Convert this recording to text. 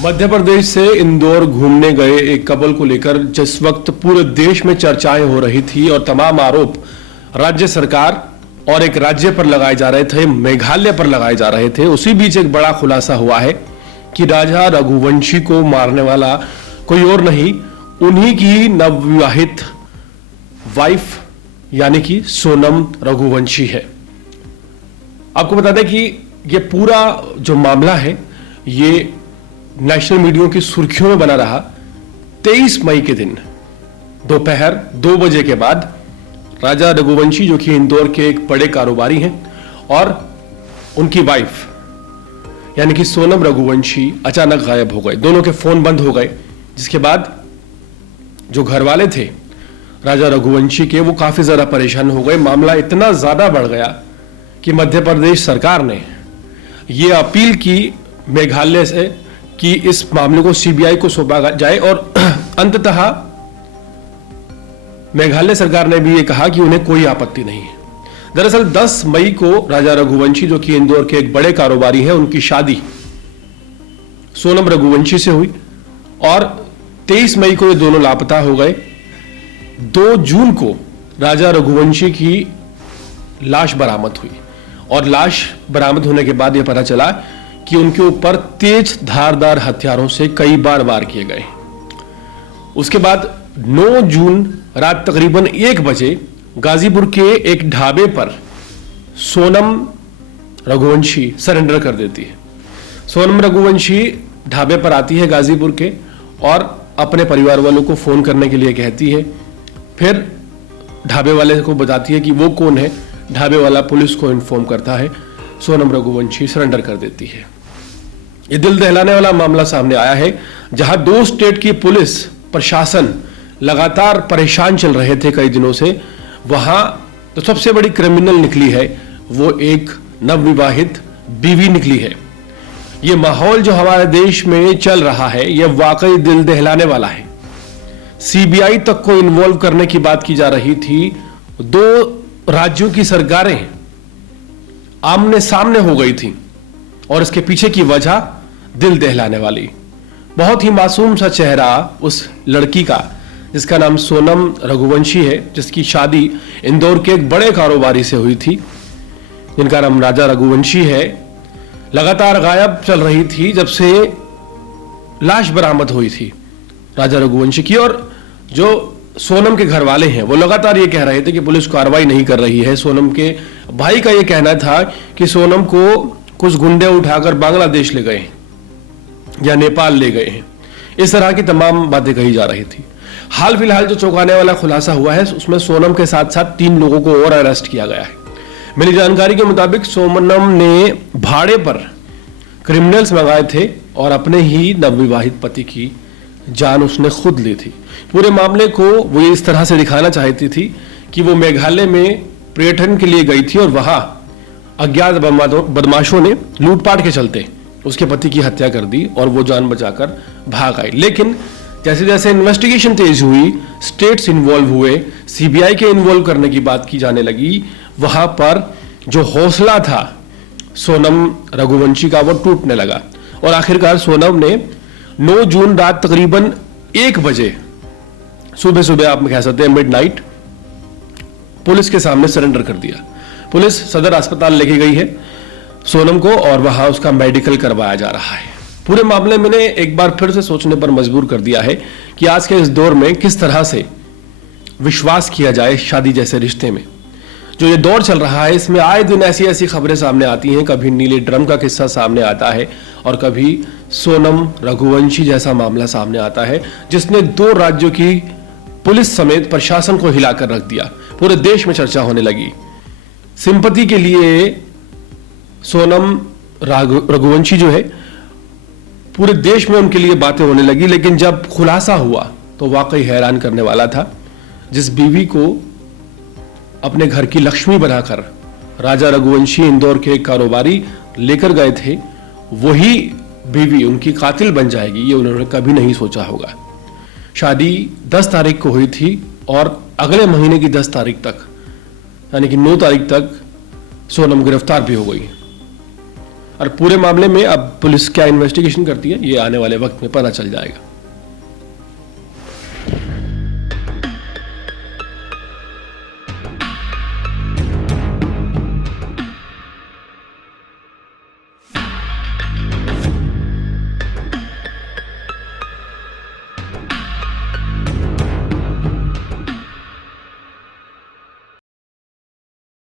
मध्य प्रदेश से इंदौर घूमने गए एक कपल को लेकर जिस वक्त पूरे देश में चर्चाएं हो रही थी और तमाम आरोप राज्य सरकार और एक राज्य पर लगाए जा रहे थे, मेघालय पर लगाए जा रहे थे, उसी बीच एक बड़ा खुलासा हुआ है कि राजा रघुवंशी को मारने वाला कोई और नहीं, उन्हीं की नवविवाहित वाइफ यानी कि सोनम रघुवंशी है। आपको बता दें कि ये पूरा जो मामला है ये नेशनल मीडिया की सुर्खियों में बना रहा। 23 मई के दिन दोपहर 2 बजे के बाद राजा रघुवंशी, जो कि इंदौर के एक बड़े कारोबारी हैं, और उनकी वाइफ यानी कि सोनम रघुवंशी अचानक गायब हो गए। दोनों के फोन बंद हो गए, जिसके बाद जो घर वाले थे राजा रघुवंशी के, वो काफी ज्यादा परेशान हो गए। मामला इतना ज्यादा बढ़ गया कि मध्य प्रदेश सरकार ने ये अपील की मेघालय से कि इस मामले को सीबीआई को सौंपा जाए, और अंततः मेघालय सरकार ने भी ये कहा कि उन्हें कोई आपत्ति नहीं है। दरअसल 10 मई को राजा रघुवंशी, जो कि इंदौर के एक बड़े कारोबारी हैं, उनकी शादी सोनम रघुवंशी से हुई और 23 मई को ये दोनों लापता हो गए। 2 जून को राजा रघुवंशी की लाश बरामद हुई और लाश बरामद होने के बाद यह पता चला कि उनके ऊपर तेज धारदार हथियारों से कई बार वार किए गए। उसके बाद 9 जून रात तकरीबन 1 बजे गाजीपुर के एक ढाबे पर सोनम रघुवंशी सरेंडर कर देती है। सोनम रघुवंशी ढाबे पर आती है गाजीपुर के और अपने परिवार वालों को फोन करने के लिए कहती है। फिर ढाबे वाले को बताती है कि वो कौन है। ढाबे वाला पुलिस को इन्फॉर्म करता है। सोनम रघुवंशी सरेंडर कर देती है। ये दिल दहलाने वाला मामला सामने आया है, जहां 2 स्टेट की पुलिस प्रशासन लगातार परेशान चल रहे थे कई दिनों से। वहां तो सबसे बड़ी क्रिमिनल निकली है वो एक नवविवाहित बीवी निकली है। ये माहौल जो हमारे देश में चल रहा है ये वाकई दिल दहलाने वाला है। सीबीआई तक को इन्वॉल्व करने की बात की जा रही थी। 2 राज्यों की सरकारें आमने सामने हो गई थी और इसके पीछे की वजह दिल दहलाने वाली, बहुत ही मासूम सा चेहरा उस लड़की का जिसका नाम सोनम रघुवंशी है, जिसकी शादी इंदौर के एक बड़े कारोबारी से हुई थी जिनका नाम राजा रघुवंशी है, लगातार गायब चल रही थी जब से लाश बरामद हुई थी राजा रघुवंशी की। और जो सोनम के घर वाले हैं वो लगातार ये कह रहे थे कि पुलिस कार्रवाई नहीं कर रही है। सोनम के भाई का ये कहना था कि सोनम को कुछ गुंडे उठाकर बांग्लादेश ले गए हैं या नेपाल ले गए हैं। इस तरह की तमाम बातें कही जा रही थी। हाल फिलहाल जो चौंकाने वाला खुलासा हुआ है उसमें सोनम के साथ साथ 3 लोगों को और अरेस्ट किया गया है। मिली जानकारी के मुताबिक सोनम ने भाड़े पर क्रिमिनल्स मंगाए थे और अपने ही नवविवाहित पति की जान उसने खुद ली थी। पूरे मामले को वो इस तरह से दिखाना चाहती थी कि वो मेघालय में पर्यटन के लिए गई थी और वहां अज्ञात बदमाशों ने लूटपाट के चलते उसके पति की हत्या कर दी और वो जान बचाकर भाग आई। लेकिन जैसे जैसे इन्वेस्टिगेशन तेज हुई, स्टेट्स इन्वॉल्व हुए, सीबीआई के इन्वॉल्व करने की बात की जाने लगी, वहां पर जो हौसला था सोनम रघुवंशी का वो टूटने लगा और आखिरकार सोनम ने 9 जून रात तकरीबन 1 बजे सुबह आप कह सकते हैं मिडनाइट पुलिस के सामने सरेंडर कर दिया। पुलिस सदर अस्पताल लेके गई है सोनम को और वहां उसका मेडिकल करवाया जा रहा है। पूरे मामले में ने एक बार फिर से सोचने पर मजबूर कर दिया है कि आज के इस दौर में किस तरह से विश्वास किया जाए शादी जैसे रिश्ते में। जो ये दौर चल रहा है इसमें आए दिन ऐसी ऐसी खबरें सामने आती हैं। कभी नीले ड्रम का किस्सा सामने आता है और कभी सोनम रघुवंशी जैसा मामला सामने आता है जिसने 2 राज्यों की पुलिस समेत प्रशासन को हिलाकर रख दिया। पूरे देश में चर्चा होने लगी। सिंपैथी के लिए सोनम रघुवंशी जो है पूरे देश में उनके लिए बातें होने लगी। लेकिन जब खुलासा हुआ तो वाकई हैरान करने वाला था। जिस बीवी को अपने घर की लक्ष्मी बनाकर राजा रघुवंशी इंदौर के एक कारोबारी लेकर गए थे, वही बीवी उनकी कातिल बन जाएगी, ये उन्होंने कभी नहीं सोचा होगा। शादी 10 तारीख को हुई थी और अगले महीने की 10 तारीख तक यानी कि 9 तारीख तक सोनम गिरफ्तार भी हो गई। और पूरे मामले में अब पुलिस क्या इन्वेस्टिगेशन करती है ये आने वाले वक्त में पता चल जाएगा।